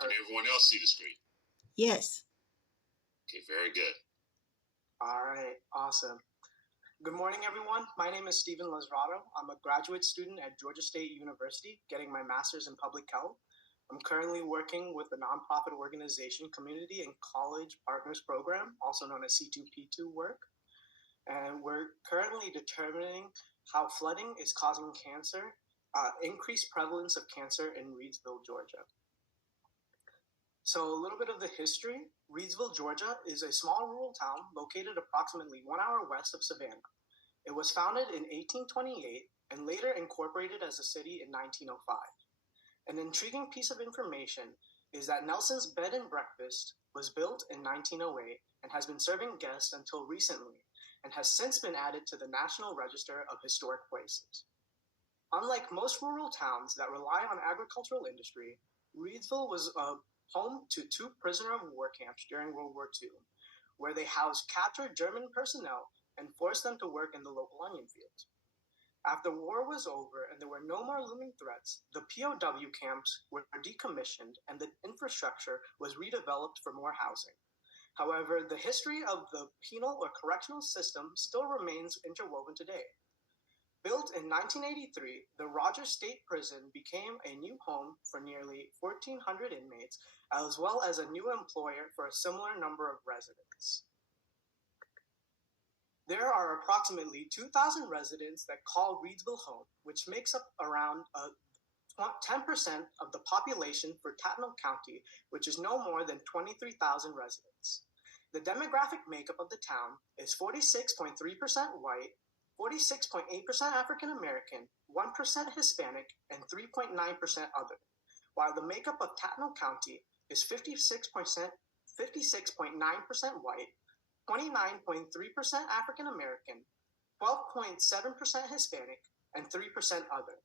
Can everyone else see the screen? Yes. Okay, very good. All right, awesome. Good morning, everyone. My name is Steven Lazrado. I'm a graduate student at Georgia State University, getting my master's in public health. I'm currently working with the nonprofit organization Community and College Partners Program, also known as C2P2 work. And we're currently determining how flooding is causing cancer, increased prevalence of cancer in Reidsville, Georgia. So a little bit of the history. Reidsville, Georgia is a small rural town located approximately 1 hour west of Savannah. It was founded in 1828 and later incorporated as a city in 1905. An intriguing piece of information is that Nelson's Bed and Breakfast was built in 1908 and has been serving guests until recently and has since been added to the National Register of Historic Places. Unlike most rural towns that rely on agricultural industry, Reidsville was home to 2 prisoner of war camps during World War II, where they housed captured German personnel and forced them to work in the local onion fields. After war was over and there were no more looming threats, the POW camps were decommissioned and the infrastructure was redeveloped for more housing. However, the history of the penal or correctional system still remains interwoven today. Built in 1983, the Rogers State Prison became a new home for nearly 1,400 inmates, as well as a new employer for a similar number of residents. There are approximately 2,000 residents that call Reidsville home, which makes up around 10% of the population for Tattnall County, which is no more than 23,000 residents. The demographic makeup of the town is 46.3% white, 46.8% African American, 1% Hispanic, and 3.9% other, while the makeup of Tattnall County is 56.9% white, 29.3% African American, 12.7% Hispanic, and 3% other.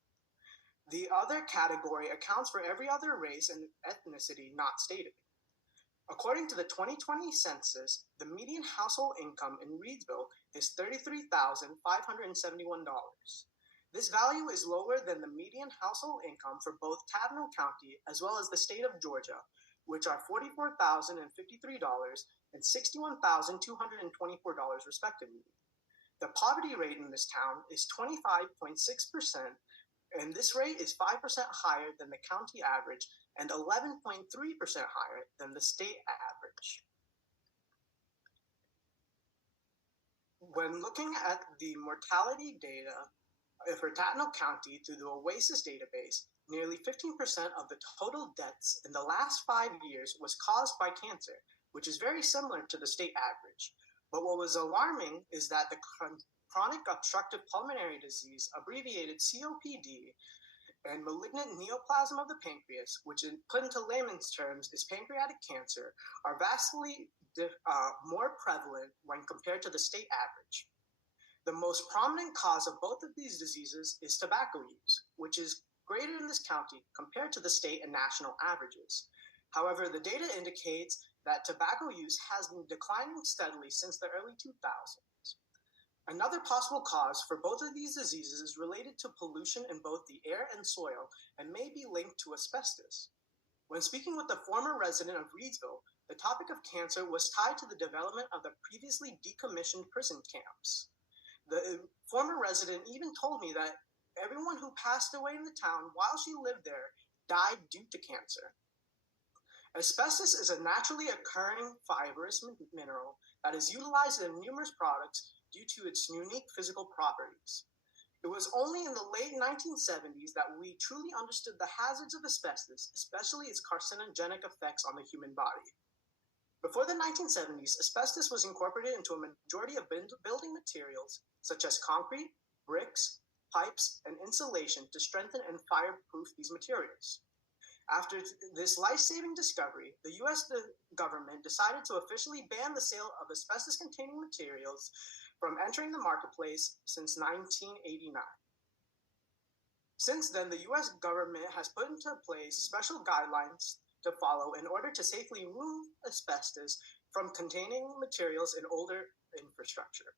The other category accounts for every other race and ethnicity not stated. According to the 2020 census, the median household income in Reidsville is $33,571. This value is lower than the median household income for both Tattnall County as well as the state of Georgia, which are $44,053 and $61,224 respectively. The poverty rate in this town is 25.6%, and this rate is 5% higher than the county average and 11.3% higher than the state average. When looking at the mortality data for Tattnall County through the OASIS database, nearly 15% of the total deaths in the last 5 years was caused by cancer, which is very similar to the state average. But what was alarming is that the chronic obstructive pulmonary disease, abbreviated COPD, and malignant neoplasm of the pancreas, which put into layman's terms is pancreatic cancer, are vastly more prevalent when compared to the state average. The most prominent cause of both of these diseases is tobacco use, which is greater in this county compared to the state and national averages. However, the data indicates that tobacco use has been declining steadily since the early 2000s. Another possible cause for both of these diseases is related to pollution in both the air and soil and may be linked to asbestos. When speaking with a former resident of Reidsville, the topic of cancer was tied to the development of the previously decommissioned prison camps. The former resident even told me that everyone who passed away in the town while she lived there died due to cancer. Asbestos is a naturally occurring fibrous mineral that is utilized in numerous products due to its unique physical properties. It was only in the late 1970s that we truly understood the hazards of asbestos, especially its carcinogenic effects on the human body. Before the 1970s, asbestos was incorporated into a majority of building materials, such as concrete, bricks, pipes, and insulation to strengthen and fireproof these materials. After this life-saving discovery, the U.S. government decided to officially ban the sale of asbestos-containing materials from entering the marketplace since 1989. Since then, the U.S. government has put into place special guidelines to follow in order to safely remove asbestos from containing materials in older infrastructure.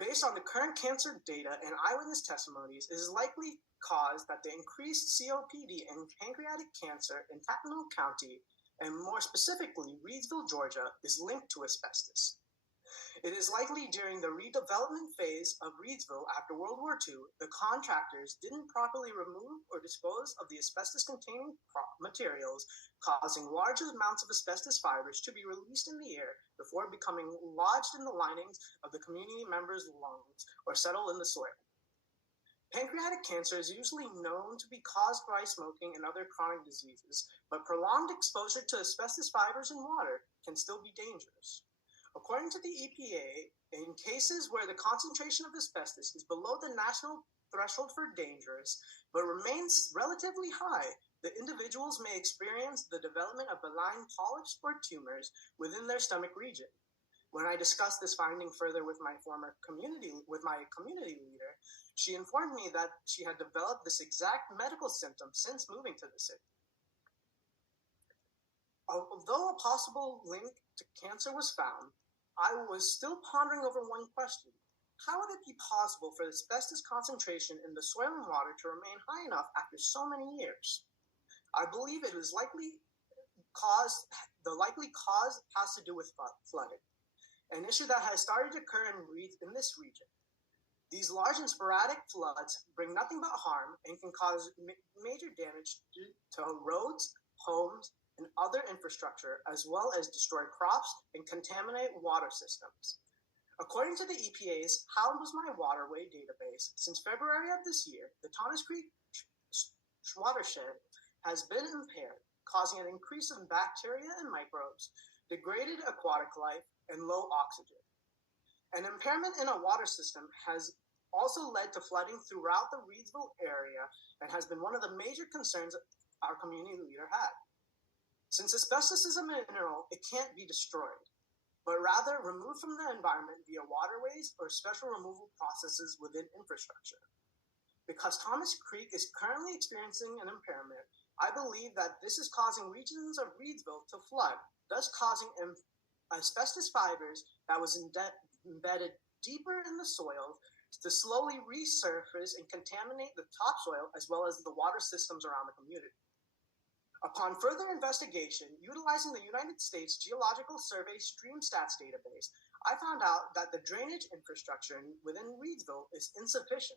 Based on the current cancer data and eyewitness testimonies, it is likely caused that the increased COPD and pancreatic cancer in Tatnall County, and more specifically Reidsville, Georgia, is linked to asbestos. It is likely during the redevelopment phase of Reidsville after World War II, the contractors didn't properly remove or dispose of the asbestos-containing materials, causing large amounts of asbestos fibers to be released in the air before becoming lodged in the linings of the community members' lungs or settle in the soil. Pancreatic cancer is usually known to be caused by smoking and other chronic diseases, but prolonged exposure to asbestos fibers in water can still be dangerous. According to the EPA, in cases where the concentration of asbestos is below the national threshold for dangerous, but remains relatively high, the individuals may experience the development of benign polyps or tumors within their stomach region. When I discussed this finding further with my community leader, she informed me that she had developed this exact medical symptom since moving to the city. Although a possible link to cancer was found, I was still pondering over one question. How would it be possible for the asbestos concentration in the soil and water to remain high enough after so many years? I believe it is the likely cause has to do with flooding, an issue that has started to occur in this region. These large and sporadic floods bring nothing but harm and can cause major damage to roads, homes, and other infrastructure, as well as destroy crops and contaminate water systems. According to the EPA's How Was My Waterway database, since February of this year, the Thomas Creek watershed has been impaired, causing an increase in bacteria and microbes, degraded aquatic life, and low oxygen. An impairment in a water system has also led to flooding throughout the Reidsville area and has been one of the major concerns our community leader had. Since asbestos is a mineral, it can't be destroyed, but rather removed from the environment via waterways or special removal processes within infrastructure. Because Thomas Creek is currently experiencing an impairment, I believe that this is causing regions of Reidsville to flood, thus causing asbestos fibers that was embedded deeper in the soil to slowly resurface and contaminate the topsoil as well as the water systems around the community. Upon further investigation, utilizing the United States Geological Survey Stream Stats database, I found out that the drainage infrastructure within Reidsville is insufficient.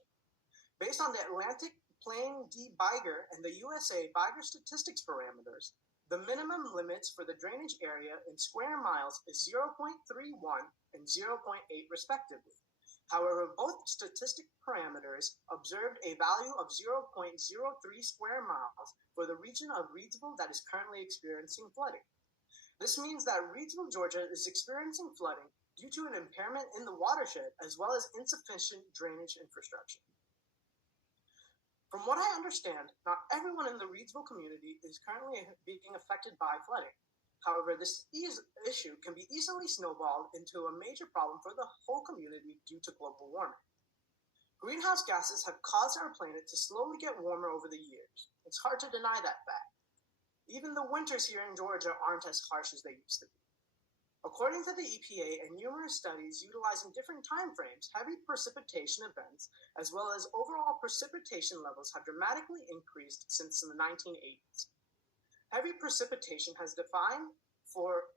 Based on the Atlantic Plain D. Beiger and the USA Beiger statistics parameters, the minimum limits for the drainage area in square miles is 0.31 and 0.8 respectively. However, both statistic parameters observed a value of 0.03 square miles for the region of Reidsville that is currently experiencing flooding. This means that Reidsville, Georgia is experiencing flooding due to an impairment in the watershed as well as insufficient drainage infrastructure. From what I understand, not everyone in the Reidsville community is currently being affected by flooding. However, this issue can be easily snowballed into a major problem for the whole community due to global warming. Greenhouse gases have caused our planet to slowly get warmer over the years. It's hard to deny that fact. Even the winters here in Georgia aren't as harsh as they used to be. According to the EPA and numerous studies utilizing different time frames, heavy precipitation events, as well as overall precipitation levels have dramatically increased since the 1980s. Heavy precipitation is defined for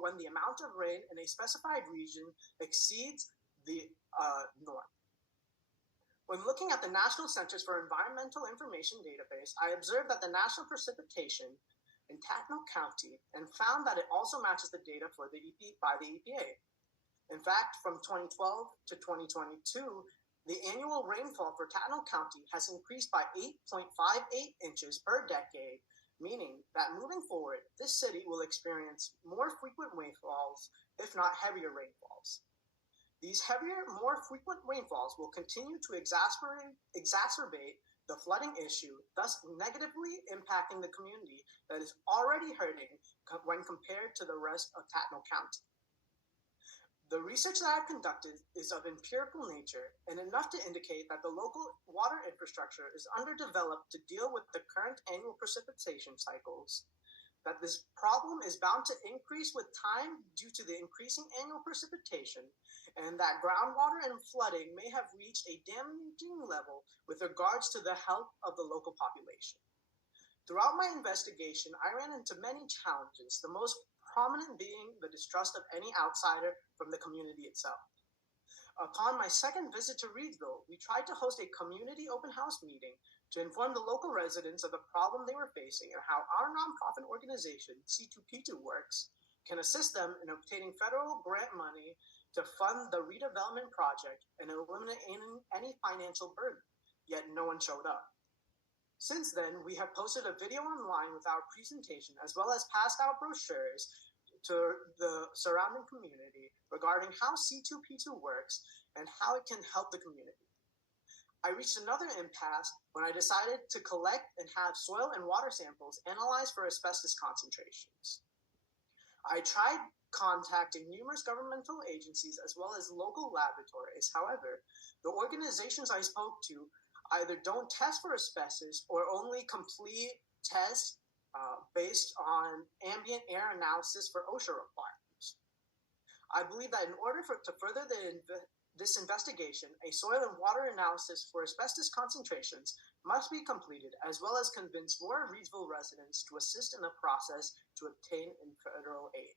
when the amount of rain in a specified region exceeds the norm. When looking at the National Centers for Environmental Information database, I observed that the national precipitation in Tatnall County and found that it also matches the data by the EPA. In fact, from 2012 to 2022, the annual rainfall for Tatnall County has increased by 8.58 inches per decade, meaning that moving forward, this city will experience more frequent rainfalls, if not heavier rainfalls. These heavier, more frequent rainfalls will continue to exacerbate the flooding issue, thus negatively impacting the community that is already hurting when compared to the rest of Tatnall County. The research that I've conducted is of empirical nature and enough to indicate that the local water infrastructure is underdeveloped to deal with the current annual precipitation cycles. that this problem is bound to increase with time due to the increasing annual precipitation, and that groundwater and flooding may have reached a damaging level with regards to the health of the local population. Throughout my investigation, I ran into many challenges, the most prominent being the distrust of any outsider from the community itself. Upon my second visit to Reidsville, we tried to host a community open house meeting to inform the local residents of the problem they were facing and how our nonprofit organization, C2P2 Works, can assist them in obtaining federal grant money to fund the redevelopment project and eliminate any financial burden, yet no one showed up. Since then, we have posted a video online with our presentation as well as passed out brochures to the surrounding community regarding how C2P2 works and how it can help the community. I reached another impasse when I decided to collect and have soil and water samples analyzed for asbestos concentrations. I tried contacting numerous governmental agencies as well as local laboratories. However, the organizations I spoke to either don't test for asbestos or only complete tests based on ambient air analysis for OSHA requirements. I believe that in order to further this investigation, a soil and water analysis for asbestos concentrations must be completed, as well as convince more Reidsville residents to assist in the process to obtain federal aid.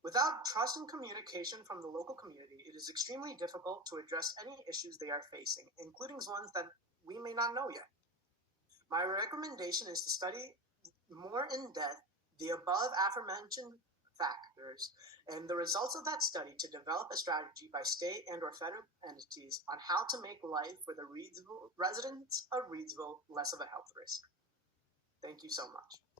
Without trust and communication from the local community, it is extremely difficult to address any issues they are facing, including ones that we may not know yet. My recommendation is to study more in depth the above aforementioned factors and the results of that study to develop a strategy by state and or federal entities on how to make life for the residents of Reidsville less of a health risk. Thank you so much.